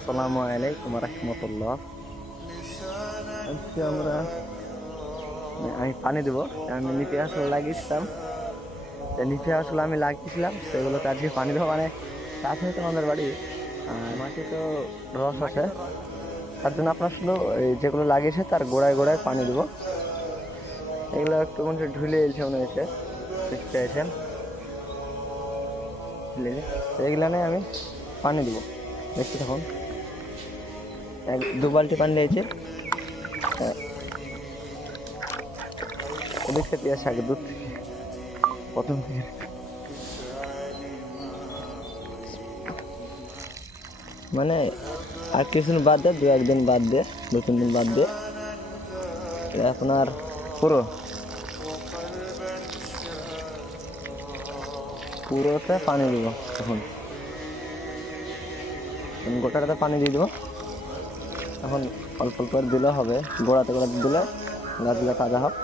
আসসালামু আলাইকুম রহমতুল্লাহ। আজকে আমি পানি দেবো। আমি নিচে আসলে লাগিয়েছিলাম, নিচে আসলে আমি লাগিয়েছিলাম সেগুলোতে আজকে পানি দেবো। মানে কাছে তো আমাদের বাড়ি, আর মাটি তো রস আছে, তার জন্য আপনার শুধু এই যেগুলো লাগিয়েছে তার গোড়ায় গোড়ায় পানি দেবো। এগুলো একটু মনে হচ্ছে ঢুলে এলছে, মনে হয়েছে দেখতে আছেন ঢুলে। তো এগুলো নিয়ে আমি পানি দেবো, দেখতে থাকুন। দু বালতি পানি দিয়েছে। এদিক থেকে আসে আগে দুধ থেকে, প্রথম থেকে। মানে আর কিছুদিন বাদ দিয়ে, দু একদিন বাদ দিয়ে, 2-3 দিন বাদ দিয়ে এটা আপনার পুরোতে পানি দিব। তখন গোটাটাতে পানি দিয়ে দেবো। এখন অল্প অল্প করে দিলে হবে, গোড়াতে গোড়াতে দিলে গাছগুলো তাজা হোক।